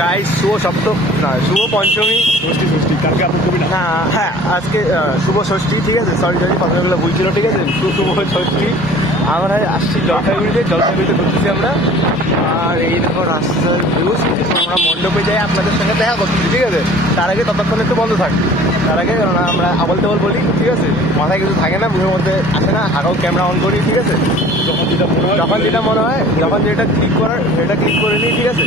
Guys, শুভ সপ্তম না শুভ পঞ্চমী, ষষ্ঠী ষষ্ঠী কালকে আপনি কবি না? না হ্যাঁ আজকে শুভ ষষ্ঠী, ঠিক আছে। সরি কথাগুলো বুঝছিল, ঠিক আছে। শুভ ষষ্ঠী। আমরা আসছি জলপাইগুড়িতে ঘুরতেছি আমরা। আর এই দেখো রাস্তার ভিউজ। আমরা মণ্ডপে যাই আপনাদের সঙ্গে দেখা করতেছি, ঠিক আছে। তার আগে ততক্ষণ একটু বন্ধ থাকবে। তার আগে আমরা আবল তেবল বলি, ঠিক আছে। মাথায় কিছু থাকে না, মুখের মধ্যে আসে না। হাঁটাও ক্যামেরা অন করি, ঠিক আছে। যখন যেটা মনে হয় যখন যেটা ক্লিক করার সেটা ক্লিক করে নিই, ঠিক আছে।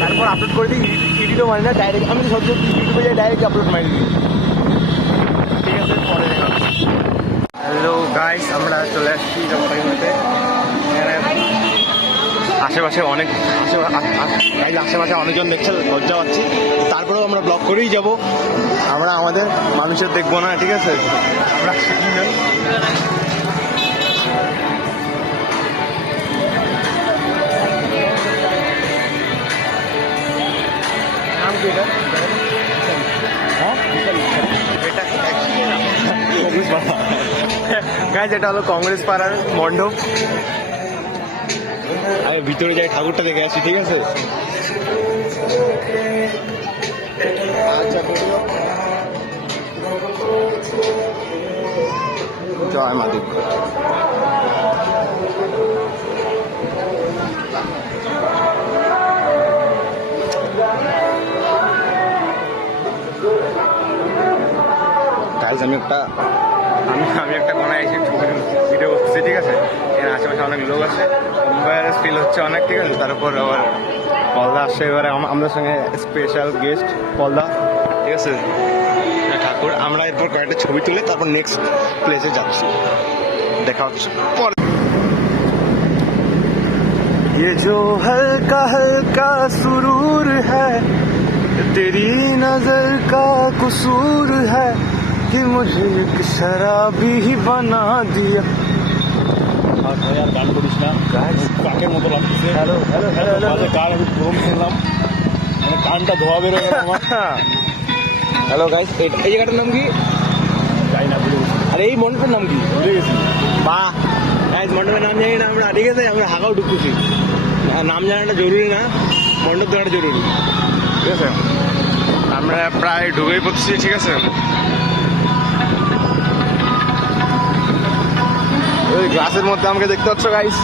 তারপর আপলোড করে দিই। এডিটও মানে না, ডাইরেক্ট আমি সব ইউটিউবে যাই, ডাইরেক্ট আপলোড মারি দিই, ঠিক আছে। পরে দেখা। হ্যালো গাইস, আমরা চলে আসছি জলপাইগুড়িতে। এখানে আশেপাশে আশেপাশে অনেকজন দেখছে, লজ্জা পাচ্ছি। তারপরেও আমরা ব্লগ করেই যাব। আমরা আমাদের মানুষের দেখবো না, ঠিক আছে। আমরা শিখি না। নাম কি এটা? গাইস, এটা হলো কংগ্রেস পাড়ার মণ্ডপ। আমি ভিতরে যাই, ঠাকুরটা দেখে আসি, ঠিক আছে। আচ্ছা, জয় মা দেব। আমি একটা কোনায় এসে ভিডিও করতেছি, ঠিক আছে। এর আশেপাশে অনেক লোক আছে, এম্বারাস ফিল হচ্ছে অনেক, ঠিক আছে। তার উপর আবার পলদা আসছে এবারে আমাদের সঙ্গে, স্পেশাল গেস্ট পলদা, ঠিক আছে, ঠাকুর। আমরা এরপর কয়েকটা ছবি তুলে তারপর নেক্সট প্লেসে যাচ্ছি, দেখা হচ্ছে পরে। ये जो हल्का हल्का सुरूर है तेरी नजर का कसूर है कि मुझे एक शराबी ही बना दिया। यार গান করিস না, কাকের মতো লাগছে। হ্যালো হ্যালো হ্যালো হ্যালো গান আমি প্রথম শুনলাম, মানে কানটা ধোয়া বেরো গেল আমার। হ্যালো গাইস, এই জায়গাটার নাম কি? যাই না, ভুলে গেছি। আর এই মণ্ডপের নাম কি? ভুলে গেছি। বাহ গাইস, মণ্ডপের নাম জানি না আমরা, ঠিক আছে। আমরা হাগাও ঢুকতেছি। নাম জানাটা জরুরি না, মণ্ডপ জানাটা জরুরি, ঠিক আছে। আমরা প্রায় ঢুকেই পড়ছি, ঠিক আছে। ওই গ্লাসের মধ্যে আমাকে দেখতে পাচ্ছ গাইস।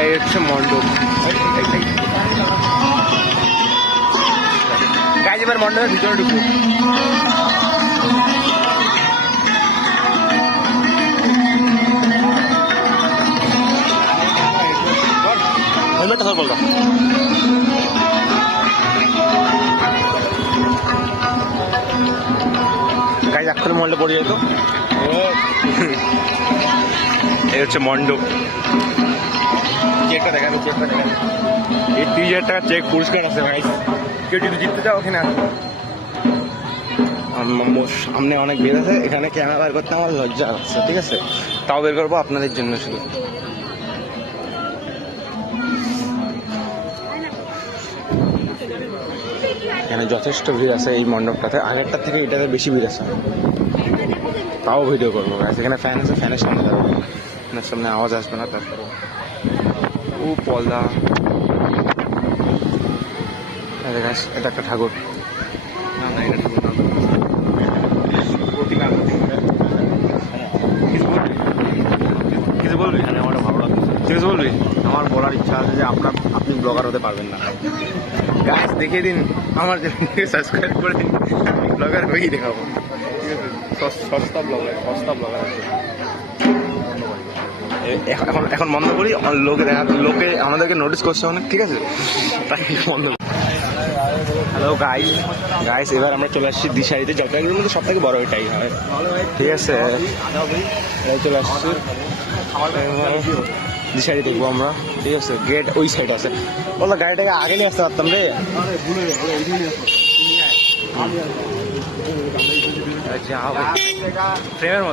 এই হচ্ছে মণ্ডপ। গাইস, এবার মণ্ডপের ভিতরে ঢুকবো। হেলমেটটা ধর বললাম। গাইস, এক্ষুনি মণ্ডপ পড়ে যেত। এই হচ্ছে মণ্ডপ। চেকটা দেখাবো, চেকটা দেখাবো। এই 30,000 টাকা চেক পুরস্কার আছে গাইস। কেউ যদি জিততে চাও ওখানে আসো। সামনে অনেক বের আছে, এখানে ক্যামেরা বের করতে আমার লজ্জা আছে, ঠিক আছে। তাও বের করবো আপনাদের জন্য শুধু। এখানে যথেষ্ট ভিড় আছে এই মণ্ডপটাতে, আগেরটার থেকে এটাতে বেশি ভিড় আছে। তাও ভিডিও করবো গাইস। এখানে ফ্যান আছে, ফ্যানের সামনে যাবো, ফ্যানের সামনে আওয়াজ আসবে না। তারপরে ও পলদা, এটা একটা ঠাকুর। না না, এটা ঠাকুর না, প্রতিমা। কিছু বলবি? এখানে আমার ভালো লাগছে। কিছু বলবি? আমার বলার ইচ্ছা আছে যে আপনি ব্লগার হতে পারবেন না। গাছ দেখিয়ে দিন, আমার চ্যানেলকে সাবস্ক্রাইব করে দিন, ব্লগার হয়েই দেখাবো, ঠিক আছে। সস্তা ব্লগার আছে। এখন বন্ধ করি, লোকে আমাদেরকে নোটিস করছে অনেক, ঠিক আছে, তাই বন্ধ। হ্যালো গাইস, এবার আমরা চলে আসছি দিশারিতে। জলপাইগুড়ির মধ্যে সব থেকে বড় এটাই হয়, ঠিক আছে। চলে আসছি দিশারি দেখবো আমরা, ঠিক আছে। গেট ওই সাইড আছে। বললো গাড়িটাকে আগে নিয়ে আসতে পারতাম রে। ফ্রেমের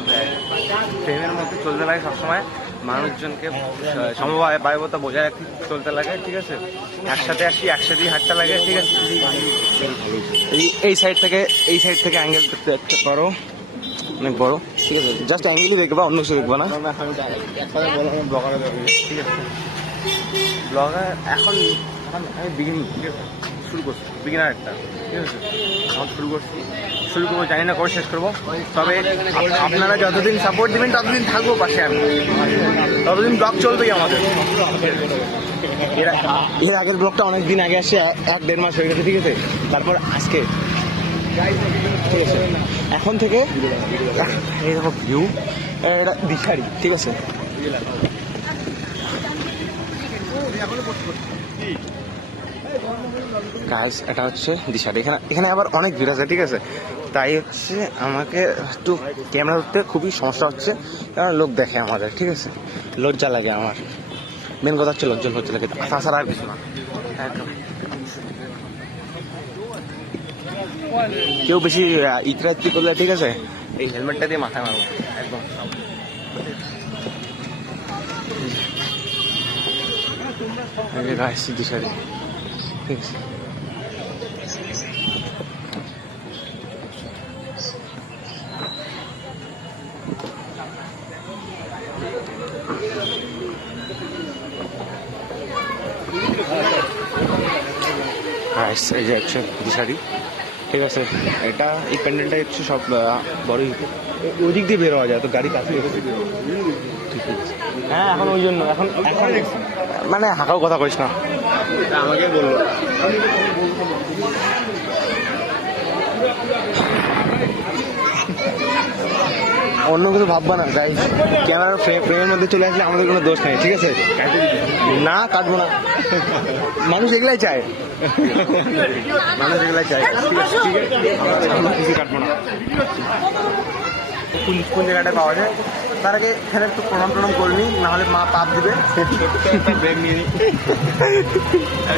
মধ্যে চলতে লাগে সবসময়। মানুষজনকে সমবায়বতা বজায় রাখতে চলতে লাগে, ঠিক আছে। একসাথে আসি, একসাথেই হাঁটতে লাগে, ঠিক আছে। এই সাইড থেকে অ্যাঙ্গেল দেখতে পারো। অনেক বড়, ঠিক আছে। জাস্ট অ্যাঙ্গেলই দেখবা, অন্য কিছু দেখবা না। একসাথে বলো আমি ব্লগারে দেবো। ঠিক আছে, ব্লগার এখন আমি বিগিনিং, ঠিক আছে, শুরু করছি, বিগিনার একটা, ঠিক আছে। এখন শুরু করবো, জানি না করে শেষ করবো। তবে আপনারা যতদিন সাপোর্ট দেবেন ততদিন থাকবো পাশে আমি, ততদিন ব্লগ চলবেই আমাদের। এর আগের ব্লগটা অনেক দিন আগে আসে, 1-1.5 মাস হয়ে গেছে, ঠিক আছে। তারপর আজকে, ঠিক আছে, এখন থেকে এই দেখো ভিউ, এটা দিশারি, ঠিক আছে। গাইস এটা হচ্ছে দিশারি, এখানে আবার অনেক ভিড় আছে, ঠিক আছে। তাই হচ্ছে আমাকে একটু ক্যামেরা ধরতে খুবই সমস্যা হচ্ছে, কারণ লোক দেখে আমাদের, ঠিক আছে। লজ্জা লাগে আমার, মেন কথা হচ্ছে লজ্জা লাগে, তাছাড়া আর কিছু না। একদম কেউ বেশি ইতরাইতি করলে, ঠিক আছে, এই হেলমেটটা দিয়ে মাথায় মারবো একদম। গাইস দিশারি, ঠিক আছে। গাইস এই যে হচ্ছে দিশারি, ঠিক আছে। এটা এই প্যান্ডেলটা হচ্ছে সব বড়ই, ওই দিক দিয়ে বের হওয়া যায়, তো গাড়ি কাছে ঠিক আছে। হ্যাঁ এখন ওই জন্য এখন মানে হাঁকাও কথা কইস না, আমাকে বললো অন্য কিছু ভাববা না গাইস। ক্যামেরার ফ্রেমের মধ্যে চলে আসলে আমাদের কোনো দোষ নেই, ঠিক আছে। না কাটবো না, মানুষ এগুলাই চায়, মানুষ এগুলাই চায়, ঠিক আছে, ঠিক আছে। আমরা কিছু কাটবো না। কোন জায়গাটায় পাওয়া যায় তার আগে এখানে একটু প্রণাম করে নিই, নাহলে মা পাপ দিবে। ব্রেক নিয়ে নিই।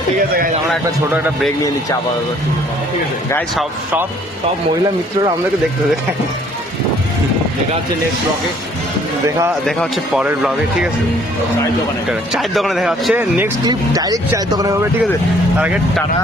ঠিক আছে গাইজ, আমরা একটা ছোট একটা ব্রেক নিয়ে নিচ্ছি আপাতত, ঠিক আছে গাইজ। সব মহিলা মিত্ররা আমাদেরকে দেখতে দেখা হচ্ছে নেক্সট ব্লগে, দেখা হচ্ছে পরের ব্লগে, ঠিক আছে। চায়ের দোকানে দেখা হচ্ছে, নেক্সট ক্লিপ ডাইরেক্ট চায়ের দোকানে হবে, ঠিক আছে। তার আগে টাটা।